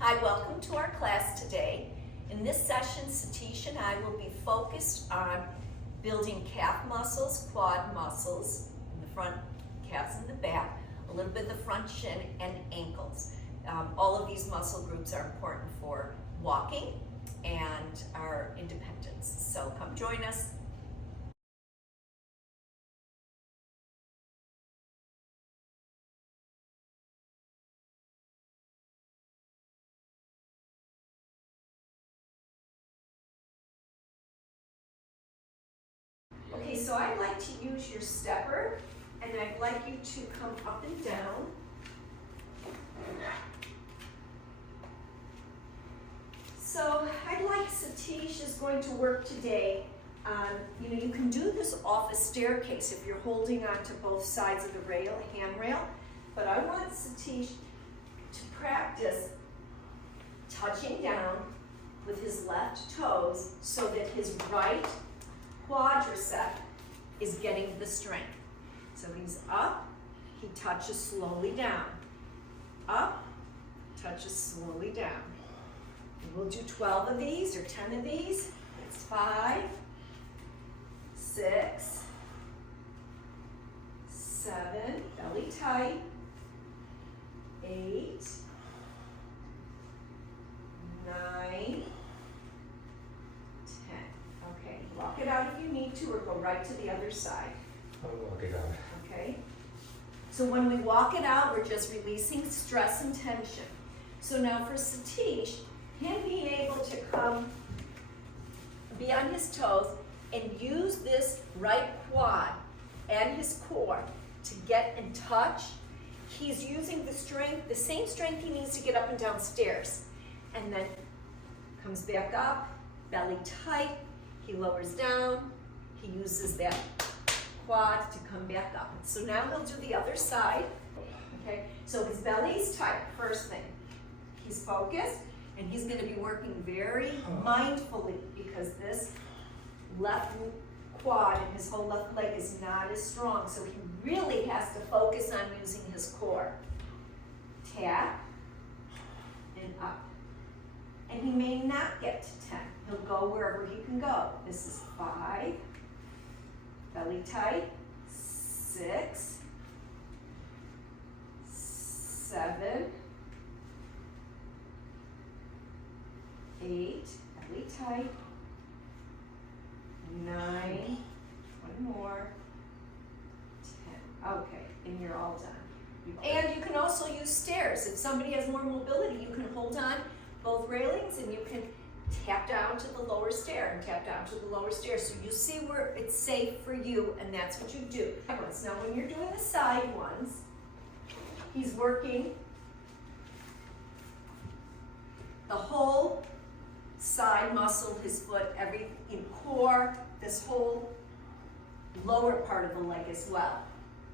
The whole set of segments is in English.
Hi, welcome to our class today. In this session, Satish and I will be focused on building calf muscles, quad muscles, in the front, calves in the back, a little bit of the front shin, and ankles. All of these muscle groups are important for walking and our independence. So come join us. Okay, so I'd like to use your stepper, and I'd like you to come up and down. So I'd like Satish is going to work today on, you can do this off a staircase if you're holding on to both sides of the rail, handrail, but I want Satish to practice touching down with his left toes so that his right quadricep is getting the strength. So he's up, he touches slowly down. Up, touches slowly down. And we'll do 12 of these or 10 of these. It's 5, 6, 7, belly tight, 8, 9, walk it out if you need to, or go right to the other side. I'll walk it out. Okay? So when we walk it out, we're just releasing stress and tension. So now for Satish, him being able to be on his toes and use this right quad and his core to get in touch, he's using the strength, the same strength he needs to get up and down stairs. And then comes back up, belly tight, he lowers down, he uses that quad to come back up. So now he'll do the other side, okay? So his belly's tight, first thing. He's focused, and he's gonna be working very mindfully because this left quad and his whole left leg is not as strong, so he really has to focus on using his core. Tap, and up. And he may not get to 10. He'll go wherever he can go. This is 5, belly tight, 6, 7, 8, belly tight, 9, one more, 10. Okay, and you're all done. And you can also use stairs. If somebody has more mobility, you can hold on both railings and you can tap down to the lower stair and tap down to the lower stair. So you see where it's safe for you, and that's what you do. Now when you're doing the side ones, he's working the whole side muscle, his foot, every core, this whole lower part of the leg as well.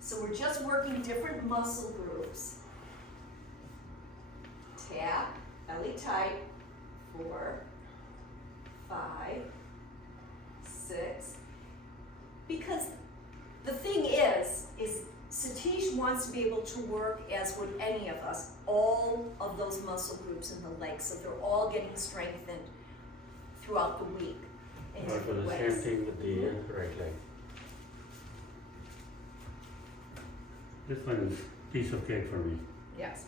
So we're just working different muscle groups. Tap, belly tight, 4, 5, 6. Because the thing is Satish wants to be able to work, as would any of us, all of those muscle groups in the legs, so they're all getting strengthened throughout the week. Or for the same thing with the right leg. This one is a piece of cake for me. Yes.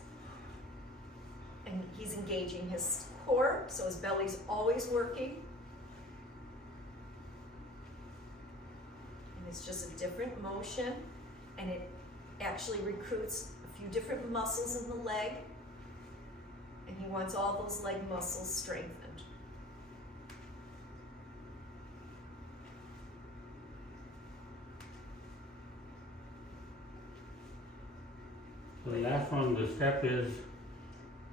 And he's engaging his core, so his belly's always working. And it's just a different motion, and it actually recruits a few different muscles in the leg, and he wants all those leg muscles strengthened. So the last one, the step is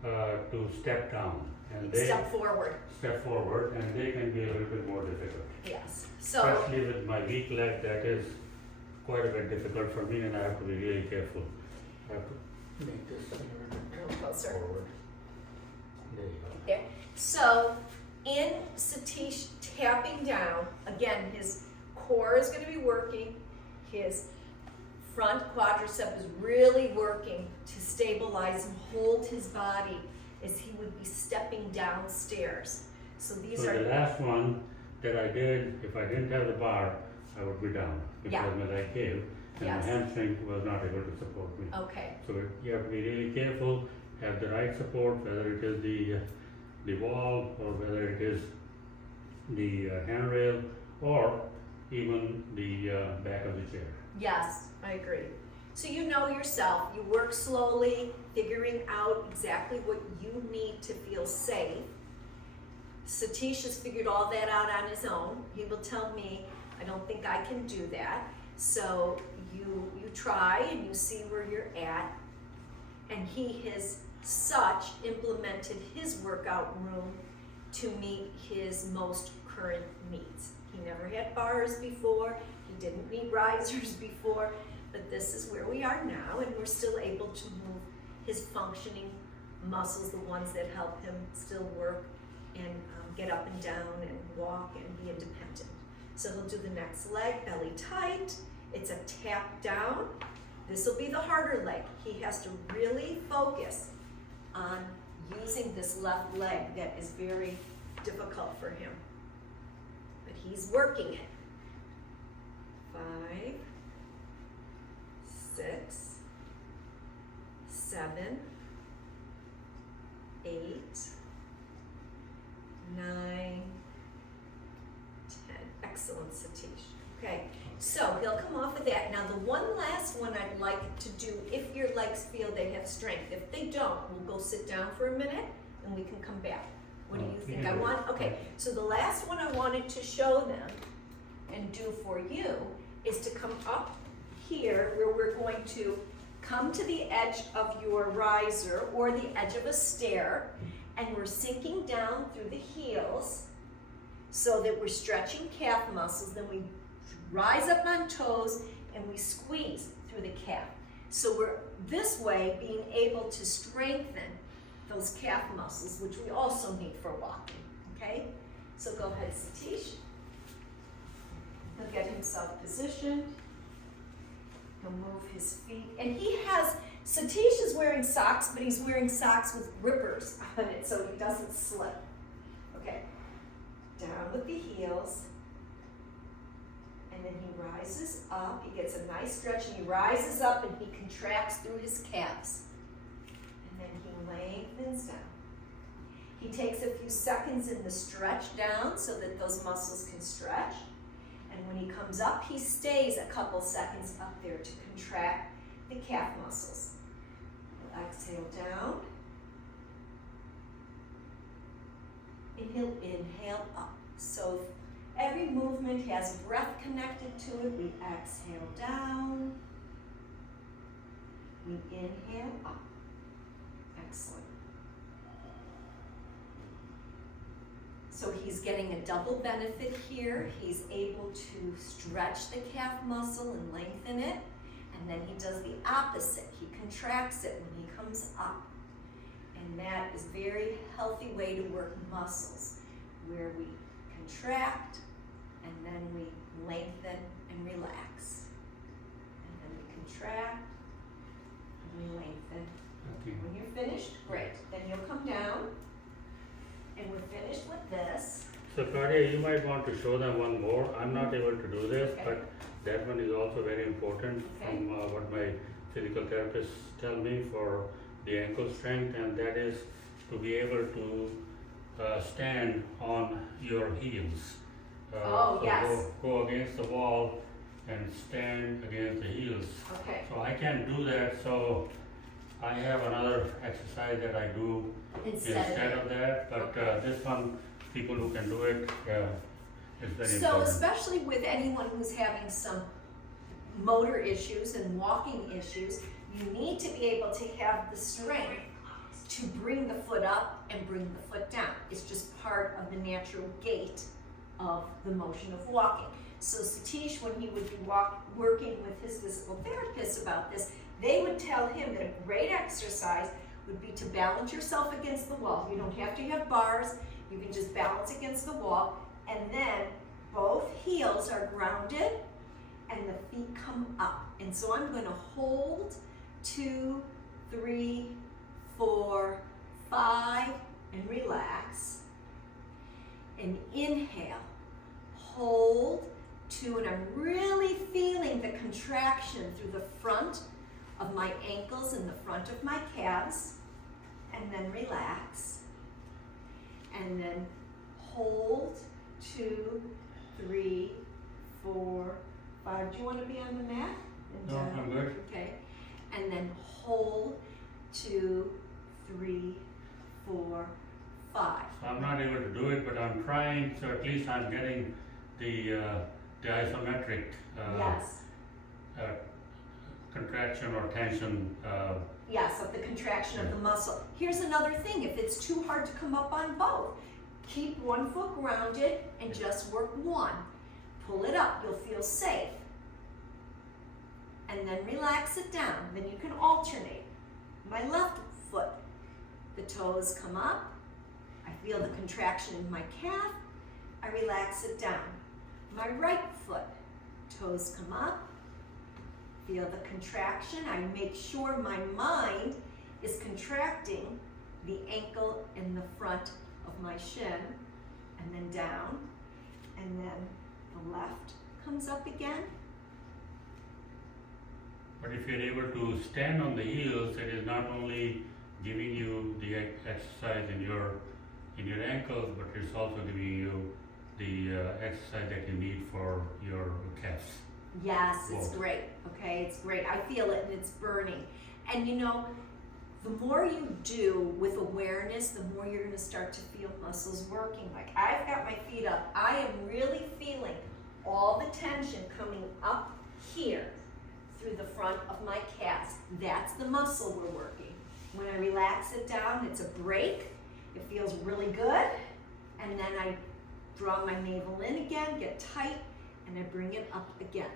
to step down, and they Step forward. step forward, and they can be a little bit more difficult. Yes. So Especially with my weak leg, that is quite a bit difficult for me, and I have to be really careful. I have to make this a little closer. forward. There you go. there. So in Satish tapping down, again, his core is going to be working. His front quadricep is really working to stabilize and hold his body is he would be stepping downstairs. So these So are, the last one that I did, if I didn't have the bar, I would be down Yeah. because my leg caved and Yes. my hamstring was not able to support me. okay, So you have to be really careful, have the right support, whether it is the wall or whether it is the handrail or even the back of the chair. yes, I agree. So you know yourself, you work slowly, figuring out exactly what you need to feel safe. Satish has figured all that out on his own. He will tell me, I don't think I can do that. So you try and you see where you're at. And he has implemented his workout room to meet his most current needs. He never had bars before, he didn't need risers before, but this is where we are now, and we're still able to move his functioning muscles, the ones that help him still work and get up and down and walk and be independent. So he'll do the next leg, belly tight. It's a tap down. This will be the harder leg. He has to really focus on using this left leg that is very difficult for him. But he's working it. 5, 6, 7, 8, 9, 10. Excellent, Satish. Okay, so he'll come off of that. Now the one last one I'd like to do, if your legs feel they have strength. If they don't, we'll go sit down for a minute and we can come back. What do you think? Yeah. Okay, so the last one I wanted to show them and do for you is to come up here where we're going to come to the edge of your riser or the edge of a stair, and we're sinking down through the heels so that we're stretching calf muscles. Then we rise up on toes and we squeeze through the calf. So we're this way being able to strengthen those calf muscles, which we also need for walking, okay? So go ahead, Satish. He'll get himself positioned. He'll move his feet. And Satish is wearing socks, but he's wearing socks with rippers on it so he doesn't slip. Okay, down with the heels. And then he rises up, he gets a nice stretch, and he rises up and he contracts through his calves. And then he lengthens down. He takes a few seconds in the stretch down so that those muscles can stretch. And when he comes up, he stays a couple seconds up there to contract the calf muscles. He'll exhale down. And he'll inhale up. So every movement has breath connected to it. We exhale down. We inhale up. Excellent. So he's getting a double benefit here. He's able to stretch the calf muscle and lengthen it. And then he does the opposite. He contracts it when he comes up. And that is a very healthy way to work muscles, where we contract and then we lengthen and relax. And then we contract and we lengthen. Okay. When you're finished, great. Then you'll come down. And we're finished with this. So Claudia, you might want to show them one more. I'm not able to do this, Okay. but that one is also very important Okay. from what my physical therapists tell me for the ankle strength, and that is to be able to stand on your heels. Oh, yes. Go against the wall and stand against the heels. Okay. So I can't do that, so I have another exercise that I do instead of that, but Okay. this one, people who can do it, is very So important. especially with anyone who's having some motor issues and walking issues, you need to be able to have the strength to bring the foot up and bring the foot down. It's just part of the natural gait of the motion of walking. So Satish, when he would be working with his physical therapist about this, they would tell him that a great exercise would be to balance yourself against the wall. You don't have to have bars. You can just balance against the wall. And then both heels are grounded and the feet come up. And so I'm going to hold 2, 3, 4, 5, Inhale, hold, 2, and I'm really feeling the contraction through the front of my ankles and the front of my calves, and then relax, and then hold, 2, 3, 4, 5. Do you want to be on the mat? And No, I'm good. Okay, and then hold, 2, 3, 4, 5. So I'm not able to do it, but I'm trying, so at least I'm getting the isometric Yes. contraction or tension. Yes, of the contraction of the muscle. Here's another thing, if it's too hard to come up on both, keep one foot grounded and just work one. Pull it up, you'll feel safe. And then relax it down. Then you can alternate. My left foot, the toes come up. I feel the contraction in my calf. I relax it down. My right foot, toes come up. Feel the contraction. I make sure my mind is contracting the ankle in the front of my shin, and then down, and then the left comes up again. But if you're able to stand on the heels, it is not only giving you the exercise in your ankles, but it's also giving you the exercise that you need for your calves. Yes, it's Whoa. great. Okay, it's great. I feel it and it's burning. And you know, the more you do with awareness, the more you're going to start to feel muscles working. Like I've got my feet up. I am really feeling all the tension coming up here through the front of my calves. That's the muscle we're working. When I relax it down, it's a break. It feels really good. And then I draw my navel in again, get tight, and I bring it up again.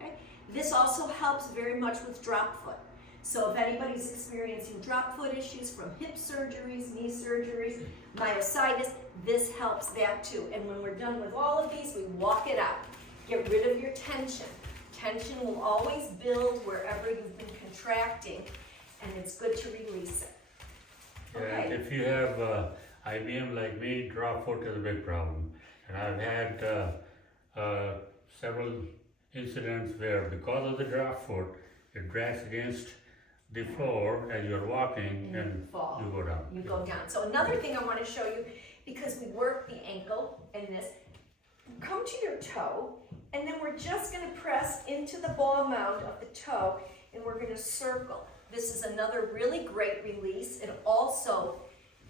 Okay? This also helps very much with drop foot. So if anybody's experiencing drop foot issues from hip surgeries, knee surgeries, myositis, this helps that too. And when we're done with all of these, we walk it out. Get rid of your tension. Tension will always build wherever you've been contracting, and it's good to release it. And if you have IBM like me, drop foot is a big problem. And I've had several incidents where because of the drop foot, it drags against the floor as you're walking and you fall. you go down. You go down. So another thing I want to show you, because we work the ankle in this, come to your toe, and then we're just going to press into the ball mound of the toe, and we're going to circle. This is another really great release. It also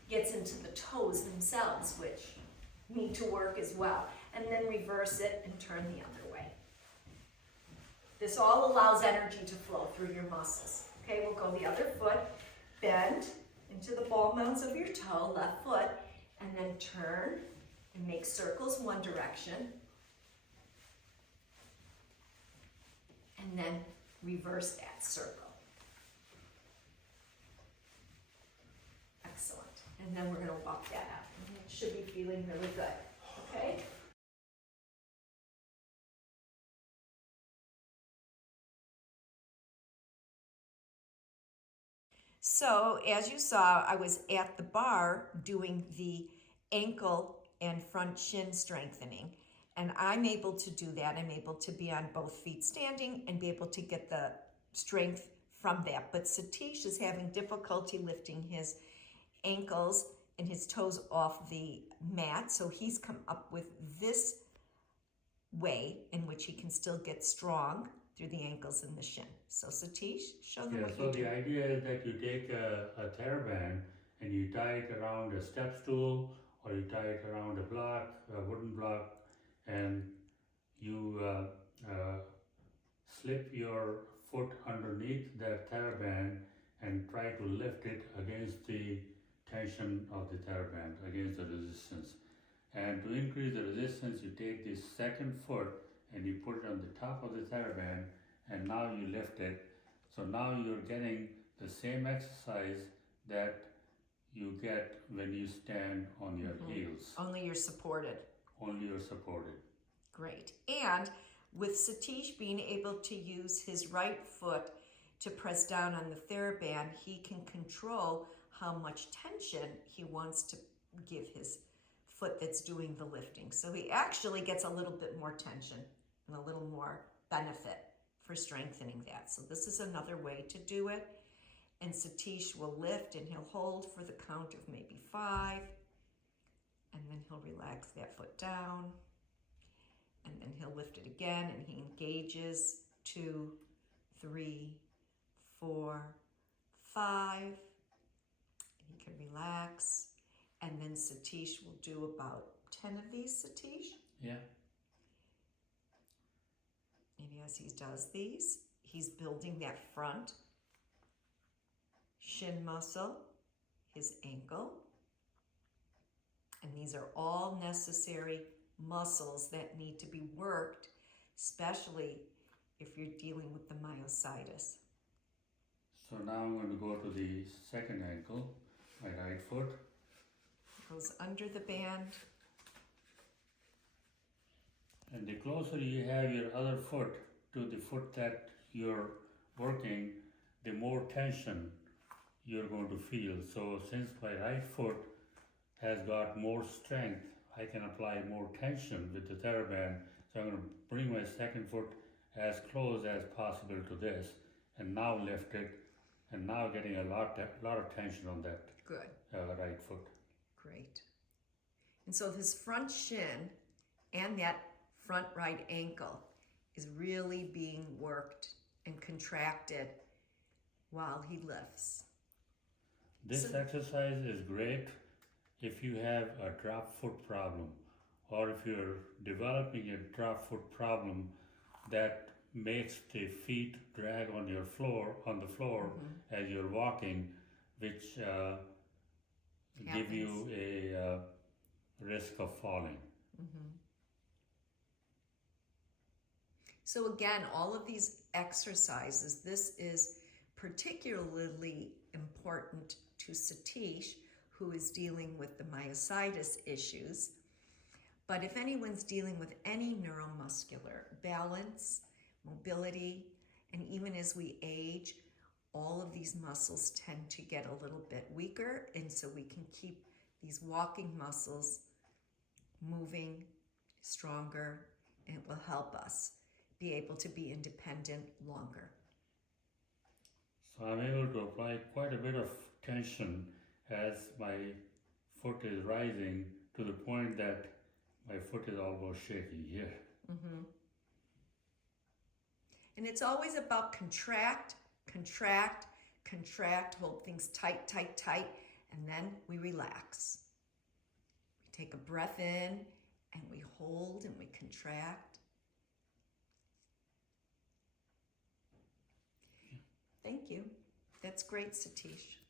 gets into the toes themselves, which need to work as well. And then reverse it and turn the other way. This all allows energy to flow through your muscles. Okay, we'll go the other foot, bend into the ball mounds of your toe, left foot, and then turn and make circles one direction. And then reverse that circle. Excellent. And then we're going to walk that out. And it should be feeling really good. Okay? So, as you saw, I was at the bar doing the ankle and front shin strengthening. And I'm able to do that. I'm able to be on both feet standing and be able to get the strength from that. But Satish is having difficulty lifting his ankles and his toes off the mat. So he's come up with this way in which he can still get strong through the ankles and the shin. So Satish, show them what you do. The idea is that you take a TheraBand and you tie it around a step stool, or you tie it around a block, a wooden block, and you slip your foot underneath that TheraBand and try to lift it against the tension of the TheraBand, against the resistance. And to increase the resistance, you take this second foot and you put it on the top of the TheraBand, and now you lift it. So now you're getting the same exercise that you get when you stand on your heels. Only you're supported. Only you're supported. Great. And with Satish being able to use his right foot to press down on the TheraBand, he can control how much tension he wants to give his foot that's doing the lifting. So he actually gets a little bit more tension and a little more benefit for strengthening that. So this is another way to do it. And Satish will lift and he'll hold for the count of maybe 5. And then he'll relax that foot down. And then he'll lift it again and he engages 2, 3, 4, 5. And he can relax. And then Satish will do about 10 of these, Satish. Yeah. And as he does these, he's building that front shin muscle, his ankle. And these are all necessary muscles that need to be worked, especially if you're dealing with the myositis. So now I'm going to go to the second ankle, my right foot. Goes under the band. And the closer you have your other foot to the foot that you're working, the more tension you're going to feel. So since my right foot has got more strength, I can apply more tension with the TheraBand. So I'm going to bring my second foot as close as possible to this and now lift it, and now getting a lot of tension on that Good. Right foot. Great. And so his front shin and that front right ankle is really being worked and contracted while he lifts. This exercise is great if you have a drop foot problem, or if you're developing a drop foot problem that makes the feet drag on the floor as you're walking, which give you a risk of falling. So again, all of these exercises, this is particularly important to Satish, who is dealing with the myositis issues. But if anyone's dealing with any neuromuscular balance, mobility, and even as we age, all of these muscles tend to get a little bit weaker, and so we can keep these walking muscles moving stronger, and it will help us be able to be independent longer. So I'm able to apply quite a bit of tension as my foot is rising to the point that my foot is almost shaky here. And it's always about contract, contract, contract, hold things tight, tight, tight, and then we relax. We take a breath in and we hold and we contract. Thank you. That's great, Satish.